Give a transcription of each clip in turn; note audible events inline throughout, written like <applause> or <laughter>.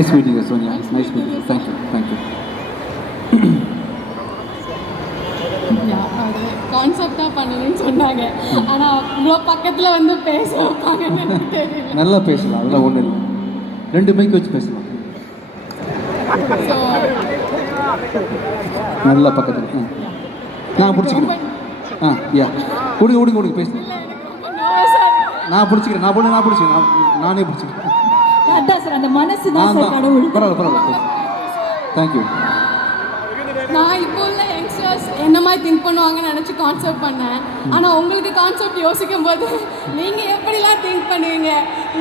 Nice meeting Sonia nice meeting thank you thank you கான்செப்டாக பண்ணணும்னு சொன்னாங்க. ஆனால் இவ்வளோ பக்கத்தில் வந்து பேச வைப்பாங்கன்னு நல்லா பேசலாம். அதெல்லாம் ஒன்றும் இல்லை. ரெண்டு மைக் வச்சு பேசலாம். நல்லா பக்கத்தில். நான் பிடிச்சிக்கிறேன். ஆ யா கொடுங்க கொடுங்க கொடுங்க. இருக்கு. நான் பிடிச்சிக்கிறேன். நான் போல நான் பிடிச்சிக்கிறேன். நான் நானே பிடிச்சிக்கிறேன். அதான் சார் அந்த மனசு தான் சார் கடவுள். பரவாயில்ல பரவாயில்ல. தேங்க்யூ நான் இப்போ உள்ள யங்ஸ்டர்ஸ் என்ன மாதிரி திங்க் பண்ணுவாங்கன்னு நினச்சி கான்செப்ட் பண்ணேன். ஆனால் உங்களுக்கு கான்செப்ட் யோசிக்கும் போது நீங்கள் எப்படிலாம் திங்க் பண்ணுவீங்க?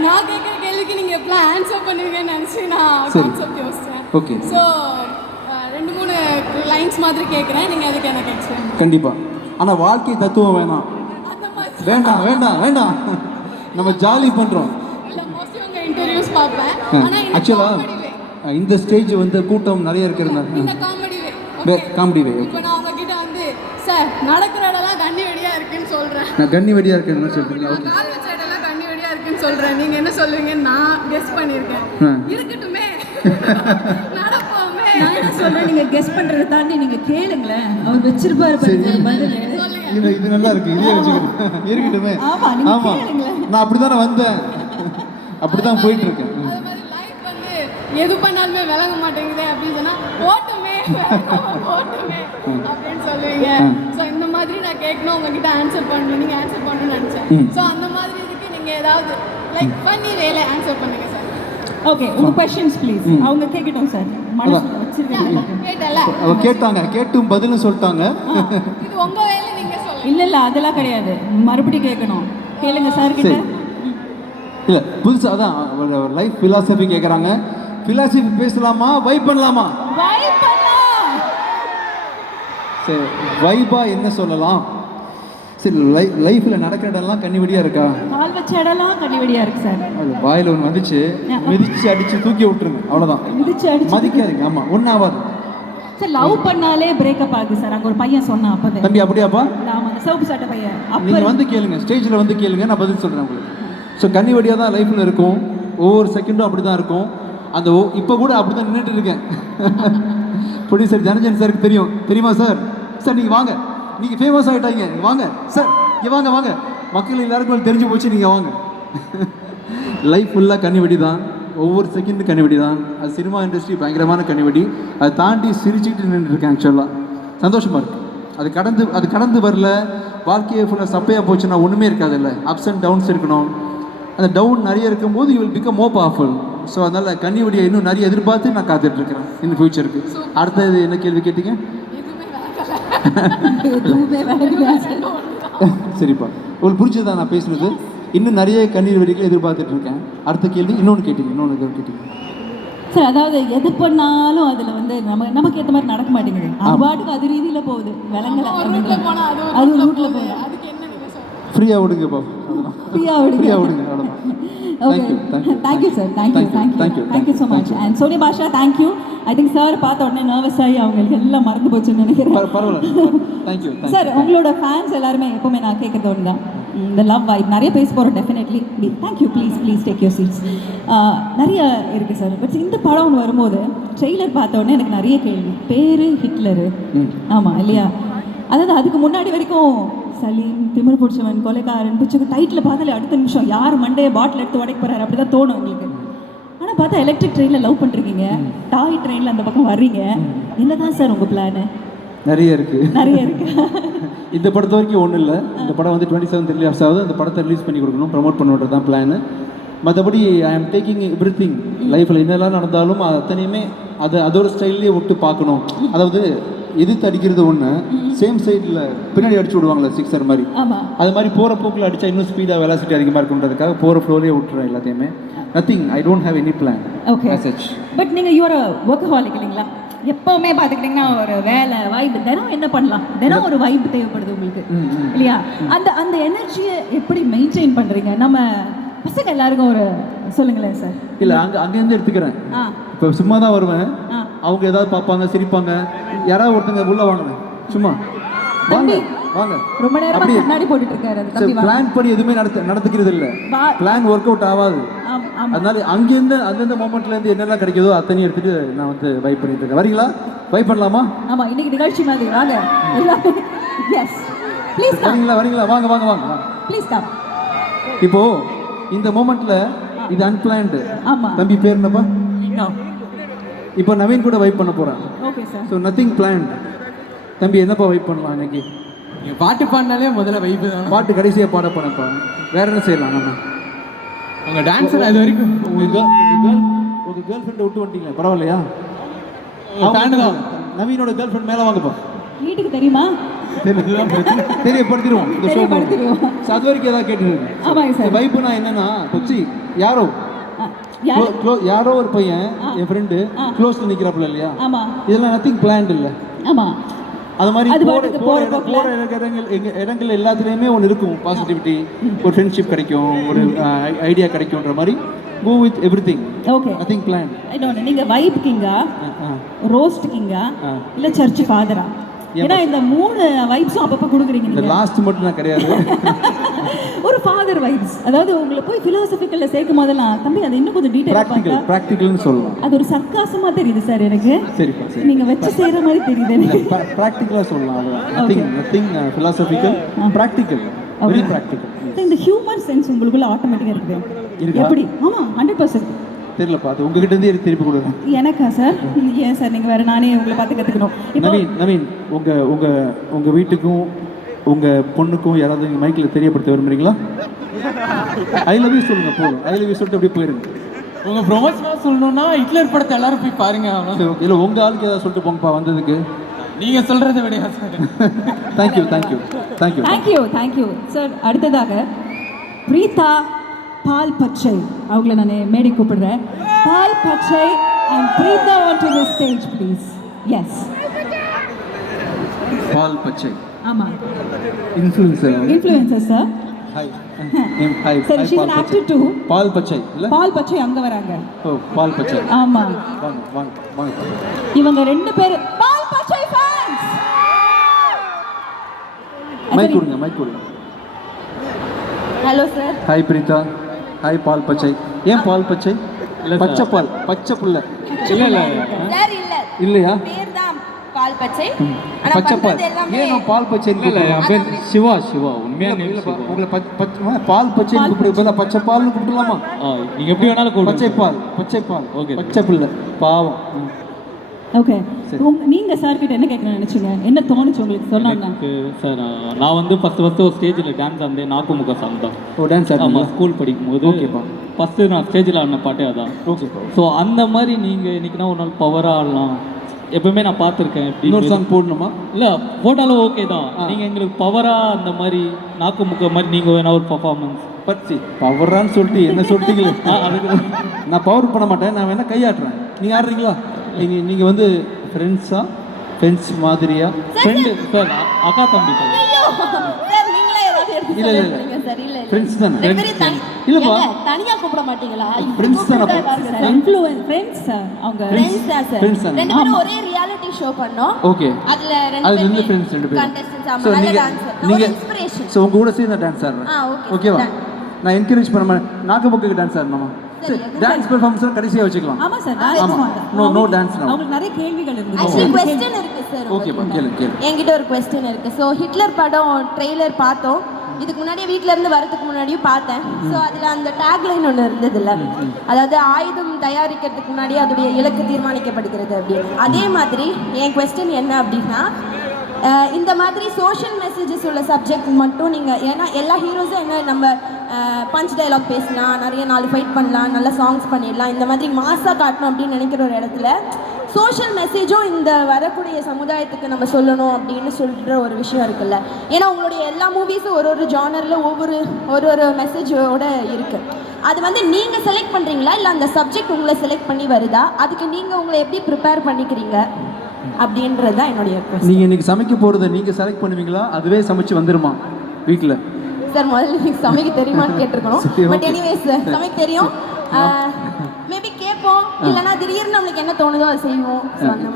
நான் கேட்குற கேள்விக்கு நீங்கள் எப்படிலாம் ஆன்சர் பண்ணுவீங்கன்னு நினச்சி நான். கான்செப்ட் யோசித்தேன் ஓகே ஸோ ரெண்டு மூணு லைன்ஸ் மாதிரி கேட்குறேன். நீங்கள் அதுக்கு எனக்கு எக்ஸ்பிளைன் கண்டிப்பாக ஆனால் வாழ்க்கை தத்துவம் வேணாம். அந்த மாதிரி. வேண்டாம் வேண்டாம் வேண்டாம். நம்ம ஜாலி பண்ணுறோம் இல்லை மோஸ்ட்லி உங்கள் இன்டர்வியூஸ் பார்ப்பேன். இந்த காமெடி வே இந்த ஸ்டேஜ் வந்து கூட்டம் நிறைய இந்த இருக்கிறதுனால காமெடி வே காமெடி வே இப்போ நான் உங்ககிட்ட வந்து சார் நடக்கிற இடம்லாம் கண்ணி வெடியாக இருக்குன்னு சொல்கிறேன் நான் கன்னி வெடியாக இருக்கேன்னு சொல்கிறீங்களா நான் கால் வச்ச இடம்லாம் கண்ணி வெடியாக இருக்குன்னு சொல்கிறேன் நீங்கள் என்ன சொல்லுவீங்கன்னு நான் கெஸ் பண்ணியிருக்கேன். ஆ. இருக்கட்டுமே. <laughs> நடப்போமே. நான் என்ன சொல்றேன்? நீங்க கெஸ் பண்றதை தாண்டி நீங்க கேளுங்களேன். அவர் வச்சிருப்பாரு பாருங்க பதில். இது நல்லா இருக்கு இதே வச்சுக்கிறேன் இருக்கட்டுமே. ஆமா, நீங்க. நான் அப்படி தானே வந்தேன். அப்படி தான் போயிட்டு இருக்கேன் ம். அது மாதிரி லைஃப் வந்து எது பண்ணாலுமே விளங்க மாட்டேங்குதே அப்படின்னு சொன்னா ஓட்டுமே ஓட்டுமே அப்படின்னு சொல்லுவீங்க. ஸோ இந்த மாதிரி நான் கேட்கணும் உங்ககிட்ட ஆன்சர் பண்ணணும். நீங்க ஆன்சர் பண்ணணும்னு நினைச்சேன். ஸோ அந்த மாதிரி இதுக்கு நீங்க ஏதாவது லைக் பண்ணி வேலை ஆன்சர் பண்ணுங்க சார் ஓகே உங்க கொஸ்டின்ஸ் ப்ளீஸ் அவங்க கேட்கட்டும் சார் மனசுல வச்சிருக்கேன் <laughs> கேட்டல. அவ கேட்டாங்க கேட்டும் பதிலும் சொல்லிட்டாங்க. இது உங்க வேலை நீங்க சொல்லுங்க. இல்ல இல்ல அதெல்லாம் கிடையாது. மறுபடியும் கேட்கணும். கேளுங்க சார் கிட்ட. இல்லை புதுசாக அதான் ஒரு லைஃப் ஃபிலாசபி கேட்குறாங்க ஃபிலாசபி பேசலாமா? வைப் பண்ணலாமா. சரி வைபா என்ன சொல்லலாம்? சரி லை லைஃப்பில் நடக்கிற இடம்லாம் கண்ணிவெடியாக இருக்கா? கால் வச்ச இடம்லாம் கண்ணிவெடியா இருக்கு சார். அது வாயில் ஒன்று வந்துச்சு. மிதிச்சு அடிச்சு தூக்கி விட்டுருங்க. அவ்வளோதான் மிதிச்சு அடிச்சு மதிக்காதீங்க. ஆமாம் ஒன்றும் ஆகாது சார் லவ் பண்ணாலே பிரேக்கப் ஆகுது சார். அங்க ஒரு பையன் சொன்னான் அப்பவே. தம்பி அப்படியாப்பா? ஆமா அந்த சிவப்பு சட்டை பையன். நீங்கள் வந்து கேளுங்க. ஸ்டேஜில் வந்து கேளுங்க நான் பதில் சொல்கிறேன் உங்களுக்கு. ஸோ கன்னிவடியாக தான் லைஃப்பில் இருக்கும். ஒவ்வொரு செகண்டும் அப்படி தான் இருக்கும். அந்த ஓ இப்போ கூட அப்படி தான் நின்றுட்டு இருக்கேன் <laughs> ப்ரொடியூசர் ஜனஜன் சாருக்கு தெரியும். தெரியுமா சார் சார் நீங்கள் வாங்க. நீங்கள் ஃபேமஸ் ஆகிட்டாங்க வாங்க. சார் இங்கே வாங்க வாங்க. மக்கள் எல்லாருக்கும் தெரிஞ்சு போச்சு நீங்கள் வாங்க. லைஃப் ஃபுல்லாக கண்ணிவெடி தான். ஒவ்வொரு செகண்டும் கண்ணிவெடி தான். அது சினிமா இண்டஸ்ட்ரி பயங்கரமான கண்ணிவெடி அதை தாண்டி சிரிச்சுக்கிட்டு நின்றுருக்கேன் ஆக்சுவலாக சந்தோஷமாக இருக்குது அது கடந்து அது கடந்து வரல. வாழ்க்கையை ஃபுல்லாக சப்பையாக போச்சுன்னா ஒன்றுமே இருக்காது இல்லை அப்ஸ் அண்ட் டவுன்ஸ் இருக்கணும். அந்த டவுன் நிறைய இருக்கும்போது you will become more powerful so அதனால் கன்னிவெடியை இன்னும் நிறைய எதிர்பார்த்து நான் காத்துட்ருக்கிறேன் இந்த ஃபியூச்சருக்கு அடுத்தது என்ன கேள்வி கேட்டீங்க. <laughs> சரிப்பா. உங்களுக்கு பிடிச்சதா நான் பேசுனது இன்னும் நிறைய கண்ணீர் வெடிகளை எதிர்பார்த்துட்டு இருக்கேன் அடுத்த கேள்வி இன்னொன்று கேட்டீங்க இன்னொன்று கேட்டீங்க. சார் அதாவது எது பண்ணாலும் அதுல வந்து நம்ம நமக்கு ஏத்த மாதிரி நடக்க மாட்டேங்குது. அது பாட்டுக்கு அது ரீதியில போகுது. விலங்கல அது ரூட்ல போகுது. ஃப்ரீயாக விடுங்க பாப்பா அதெல்லாம் ஃப்ரீயா விடுங்க. ஃப்ரீயாக விடுங்க. Thank you thank you sir thank you thank you thank you so much. And Sonia Basha thank you I think sir பார்த்த உடனே நர்வஸ் ஆகி அவங்களுக்கு எல்லாம் மறந்து போச்சுன்னு நினைக்கிறேன். சார் உங்களோட ஃபேன்ஸ் எல்லாருமே எப்பவுமே நான் கேட்கறது ஒன்று தான் இந்த லவ் வைப் நிறைய பேச போகிறோம் definitely thank you please please take your seats நிறைய இருக்குது சார் பட் இந்த படம் ஒன்று வரும்போது ட்ரெய்லர் பார்த்த உடனே எனக்கு நிறைய கேள்வி. பேர் ஹிட்லரு. ஆமாம் இல்லையா? அதாவது அதுக்கு முன்னாடி வரைக்கும் சலீம் திமிர் பிடிச்சவன் கொலைக்காரன் பிடிச்சவங்க டைட்டில் பார்த்தாலே அடுத்த நிமிஷம் யார் மண்டையை பாட்டில் எடுத்து உடைக்க போறாரு? அப்படி தான் தோணும் உங்களுக்கு. ஆனால் பார்த்தா எலக்ட்ரிக் ட்ரெயினில் லவ் பண்ணுறீங்க டாய் ட்ரெயினில் அந்த பக்கம் வர்றீங்க. என்னதான் சார் உங்கள் பிளானு நிறைய இருக்குது நிறைய இருக்கு. <laughs> இந்த படத்தை வரைக்கும் ஒன்றும் இல்லை. இந்த படம் வந்து டுவெண்ட்டி செவன்த் ரிலீஸ் ஆகுது. அந்த படத்தை ரிலீஸ் பண்ணி கொடுக்கணும். ப்ரமோட் பண்ணுறது தான் பிளான் மற்றபடி ஐ ஆம் டேக்கிங் எவ்ரி திங் லைஃப்பில் என்னெல்லாம் நடந்தாலும் அது அத்தனையுமே அதை அதோட ஸ்டைல்லே விட்டு பார்க்கணும். அதாவது எதிர்த்து அடிக்கிறது ஒன்று சேம் சைடில் பின்னாடி அடிச்சு விடுவாங்களே சிக்ஸர் மாதிரி. அது மாதிரி போகிற போக்கில் அடித்தா இன்னும் ஸ்பீடாக வெலாசிட்டி அதிகமாக இருக்குன்றதுக்காக போகிற ஃப்ளோலேயே விட்டுறேன் எல்லாத்தையுமே. Nothing I don't have any plan okay but நீங்கள் யூஆர் ஒர்க்கஹாலிக் இல்லைங்களா? எப்போவுமே பார்த்துக்கிட்டிங்கன்னா ஒரு வேலை வைப் தினம் என்ன பண்ணலாம்? தினம் ஒரு வைப் தேவைப்படுது உங்களுக்கு. இல்லையா? அந்த அந்த எனர்ஜியை எப்படி மெயின்டைன் பண்ணுறீங்க நம்ம பசங்க எல்லாருக்கும் ஒரு சொல்லுங்களேன் சார் இல்லை அங்கே அங்கேருந்து எடுத்துக்கிறேன். இப்போ சும்மா தான் வருவேன் அவங்க ஏதாவது பார்ப்பாங்க சிரிப்பாங்க. யாராவது ஒருத்தங்க உள்ள வாங்க சும்மா. வாங்க வாங்க. ரொம்ப நேரமா. கண்ணாடி போட்டுட்டு இருக்காரு தம்பி. பிளான் பண்ணி எதுவுமே நடத்த நடத்துக்கிறது இல்லை. பிளான் ஒர்க் அவுட் ஆகாது. ஆம், ஆமா. அதனால அங்கேருந்து அந்தந்த மொமெண்ட்ல இருந்து என்னெல்லாம் கிடைக்குதோ அத்தனையும் எடுத்துட்டு நான் வந்து வைப் பண்ணிட்டு இருக்கேன். வரீங்களா? வைப் பண்ணலாமா? ஆமா இன்னைக்கு நிகழ்ச்சி மாதிரி. வாங்க. எல்லாமே. எஸ் ப்ளீஸ் வரீங்களா வரீங்களா? வாங்க வாங்க வாங்க வாங்க. ப்ளீஸ் கம் இப்போ இந்த மொமெண்ட்ல இது அன்பிளான்டு ஆமா. தம்பி பேர் என்னப்பா? இப்போ நவீன் கூட வைப் பண்ண போறேன். Okay sir so nothing planned தம்பி என்னப்பா வைப் பண்ணலாம் இன்னைக்கு? நீங்க பாட்டு பாடினாலே முதல்ல வைப்பு தான். பாட்டு கடைசியாக பாட போனப்பா வேற என்ன செய்யலாம் நம்ம? உங்க டான்ஸர் அது வரைக்கும் உங்க கேர்ள் கேர்ள் ஃப்ரெண்டை விட்டு வந்துட்டீங்களா பரவாயில்லையா? தான். நவீனோட கேர்ள் ஃப்ரெண்ட் மேலே வாங்கப்பா வீட்டுக்கு தெரியுமா? தெரியப்படுத்திடுவோம். இந்த ஷோ. அது வரைக்கும் ஏதாவது சார் வைப்புனா என்னன்னா கொச்சி யாரோ? யாரு? ஒரு பையன் என் ஃப்ரெண்டு ஆ. க்ளோஸ்ல நிக்கிறாப்புல இல்லையா? ஆமா. இதெல்லாம் நத்திங் பிளான்ட் இல்லை. ஆமா. அது மாதிரி. போற இடங்கள் எங்க இடங்கள் எல்லாத்துலேயுமே ஒன்று இருக்கும். பாசிட்டிவிட்டி ஒரு ஃப்ரெண்ட்ஷிப் கிடைக்கும் ஒரு ஐடியா கிடைக்கும்ன்ற மாதிரி go with everything okay nothing plan நீங்க வைப் கிங்கா? ரோஸ்ட் கிங்கா. இல்ல சர்ச் ஃபாதரா ஏன்னா இந்த மூணு வைப்ஸும் அப்பப்போ கொடுக்குறீங்க இந்த லாஸ்ட் மட்டும் நான் கிடையாது. <laughs> ஒரு ஃபாதர் வைப்ஸ் அதாவது உங்களை போய் ஃபிலாசபிக்கல்ல சேர்க்கும் போதெல்லாம் தம்பி அது இன்னும் கொஞ்சம் டீடைல் பிராக்டிகல் பிராக்டிகல்னு சொல்லலாம். அது ஒரு சர்க்காசமா தெரியுது சார் எனக்கு. சரி. நீங்க வச்சு செய்யற மாதிரி தெரியுது எனக்கு. பிராக்டிகலா சொல்லலாம். அது nothing nothing philosophical practical very practical இந்த ஹியூமன் சென்ஸ் உங்களுக்குள்ள ஆட்டோமேட்டிக்கா இருக்கு? எப்படி? ஆமா 100% தெரியல பார்த்து. உங்ககிட்ட இருந்து எனக்கு திருப்பி கொடுங்க. எனக்கா சார்? ஏன் சார் நீங்கள் வேறு நானே உங்களை பார்த்து கற்றுக்கணும் நவீன் நவீன் உங்கள் உங்கள் உங்கள் வீட்டுக்கும் உங்கள் பொண்ணுக்கும் யாராவது நீங்கள் மைக்கில் தெரியப்படுத்த விரும்புறீங்களா? ஐ லவ் யூ சொல்லுங்கள் போதும். ஐ லவ் யூ சொல்லிட்டு அப்படியே போயிருங்க. உங்கள் ப்ரொமோஷனாக சொல்லணும்னா ஹிட்லர் படத்தை எல்லாரும் போய் பாருங்க. இல்லை உங்கள் ஆளுக்கு ஏதாவது சொல்லிட்டு போங்கப்பா வந்ததுக்கு. நீங்கள் சொல்கிறத விட sir thank you thank you thank you thank you thank you sir அடுத்ததாக பிரீதா பால் பச்சை. அவங்கள நான் மேடை கூப்பிடுறேன். Paul Pachai and Preetha on to the stage please yes Paul Pachai. ஆமாம் influencer influencer sir hi hi sir she's an actor too Paul Pachai இல்லை? பால் பச்சை அங்கே வராங்க. ஓ பால் பச்சை. ஆமாம் வாங்க வாங்க வாங்க. இவங்க ரெண்டு பேர் பால் பச்சை ஃபேன்ஸ் மைக் கொடுங்க மைக் கொடுங்க. Hello sir hi Preetha hi Paul Pachai. ஏன் பால் பச்சை. பச்சை பால் பச்சை புள்ள இல்ல இல்ல. இல்லையா? பால் பச்சை. பால். ஏன் பால் பச்சை இல்ல சிவா சிவா. உண்மையா உங்களை பச்ச- பச்சை- பால் பச்சை கூப்பிடு. பதிலா பச்சை. பால்னு கூப்பிடலாமா? நீங்க எப்படி வேணாலும் பச்சை பால் பச்சை பால் Okay. பச்சை பிள்ளை பாவம். ம். ஓகே நீங்க சார் கிட்ட என்ன கேட்கணும்னு நினைச்சீங்க? என்ன தோணுச்சு உங்களுக்கு? சொன்னாங்க எனக்கு சார் நான் வந்து ஃபஸ்ட்டு ஃபஸ்ட்டு ஒரு ஸ்டேஜில் டான்ஸ் ஆனது நாக்குமுக சாங் தான். ஓ டான்ஸ் ஆடுங்களா ஸ்கூல் படிக்கும்போது ஓகேப்பா. ஃபஸ்ட்டு நான் ஸ்டேஜில் ஆடின பாட்டே அதான். ஓகேப்பா ஸோ அந்த மாதிரி நீங்கள் இன்னைக்குனா ஒரு நாள் பவராக ஆடலாம். எப்பவுமே நான் பார்த்துருக்கேன் இன்னொரு சாங் போடணுமா? இல்லை போட்டாலும் ஓகே தான். நீங்கள் எங்களுக்கு பவராக அந்த மாதிரி நாக்குமுக மாதிரி நீங்கள் வேணா ஒரு பர்ஃபார்மன்ஸ் பச்சி பவரான்னு சொல்லிட்டு என்ன சொல்லிட்டீங்களே? அதுக்கு நான் பவர் பண்ண மாட்டேன். நான் வேணா கையாட்டுறேன். நீங்க ஆடுறீங்களா? நீங்க நீங்க வந்து ஃப்ரெண்ட்ஸா ஃப்ரெண்ட்ஸ் மாதிரியா? ஃப்ரெண்டு சார் அக்கா தம்பி சார் நீங்களே இல்ல, இல்ல, இல்ல. சொல்லுங்க சார் இல்ல இல்ல. ஃப்ரெண்ட்ஸ் தானே? இல்லப்பா. தனியா கூப்பிட மாட்டீங்களா. இன்ஃப்ளூயன்ஸ் ஃப்ரெண்ட்ஸ் அவங்க ஃப்ரெண்ட்ஸ் தான் சார் Friends தானே. ரெண்டு பேரும் ஒரே ரியாலிட்டி ஷோ பண்ணோம். ஓகே அதுல அது ரெண்டு வந்து ஃப்ரெண்ட்ஸ் ரெண்டு பேரும். கண்டஸ்டன்ஸ் ஸோ ஆமா நல்ல டான்சர் நீங்க இன்ஸ்பிரேஷன் ஸோ உங்க கூட சேர்ந்து டான்ஸ் ஆடுறேன். ஓகேவா. நான் என்கரேஜ் பண்ண மாட்டேன். நாகபுக்கு டான்ஸ் ஆடணுமா? சரி, டான்ஸ் பெர்ஃபார்மன்ஸ் கடைசியாக வச்சுக்கலாம். ஆமா சார் ஆமா. No, no dance now. அவங்களுக்கு நிறைய கேள்விகள் இருந்தது ஆக்சுவலி கொஸ்டின் இருக்கு சார் ஓகேப்பா கேளு கேளு. என்கிட்ட ஒரு கொஸ்டின் இருக்கு. ஸோ ஹிட்லர் படம் ட்ரெய்லர் பார்த்தோம். இதுக்கு முன்னாடியே வீட்ல இருந்து வரதுக்கு முன்னாடியும் பார்த்தேன். ஸோ அதுல அந்த டேக்லைன் ஒன்று இருந்ததுல்ல. அதாவது ஆயுதம் தயாரிக்கிறதுக்கு முன்னாடி அதோடைய இலக்கு தீர்மானிக்கப்படுகிறது அப்படின்னு. அதே மாதிரி என் கொஸ்டின் என்ன அப்படின்னா இந்த மாதிரி சோஷியல் மெசேஜஸ் உள்ள சப்ஜெக்ட் மட்டும் நீங்கள் ஏன்னா எல்லா ஹீரோஸும் என்ன நம்ம பஞ்ச் டைலாக் பேசலாம் நிறைய நாலு ஃபைட் பண்ணலாம் நல்ல சாங்ஸ் பண்ணிடலாம். இந்த மாதிரி மாஸாக காட்டணும் அப்படின்னு நினைக்கிற ஒரு இடத்துல சோஷியல் மெசேஜும் இந்த வரக்கூடிய சமுதாயத்துக்கு நம்ம சொல்லணும் அப்படின்னு சொல்கிற ஒரு விஷயம் இருக்குல்ல. ஏன்னா உங்களுடைய எல்லா மூவிஸும் ஒரு ஒரு ஜானரில் ஒவ்வொரு ஒரு ஒரு மெசேஜோட இருக்குது அது வந்து நீங்கள் செலக்ட் பண்ணுறீங்களா இல்லை அந்த சப்ஜெக்ட் உங்களை செலக்ட் பண்ணி வருதா? அதுக்கு நீங்கள் உங்களை எப்படி ப்ரிப்பேர் பண்ணிக்கிறீங்க? அப்படின்றது தான் என்னுடைய நீங்கள் இன்றைக்கி சமைக்க போகிறத நீங்கள் செலக்ட் பண்ணுவீங்களா? அதுவே சமைச்சு வந்துருமா வீட்டில் சார் முதல்ல எனக்கு சமைக்க தெரியுமான்னு கேட்டிருக்கணும். பட். எனிவேஸ் சமைக்க தெரியும். <laughs> மேபி கேட்போம். இல்லைன்னா திடீர்னு நம்மளுக்கு என்ன தோணுதோ அதை செய்வோம்.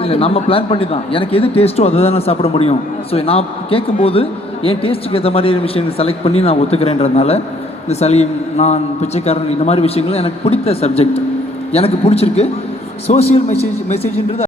இல்லை நம்ம பிளான் பண்ணி தான் எனக்கு எது டேஸ்ட்டோ அதை தான் நான் சாப்பிட முடியும். ஸோ நான் கேட்கும்போது என் டேஸ்ட்டுக்கு ஏற்ற மாதிரி விஷயங்கள் செலக்ட் பண்ணி நான் ஒத்துக்கிறேன்றதுனால இந்த சலீம் நான் பிச்சைக்காரன் இந்த மாதிரி விஷயங்கள் எனக்கு பிடித்த சப்ஜெக்ட் எனக்கு பிடிச்சிருக்கு. Social message மெசேஜ்ன்றது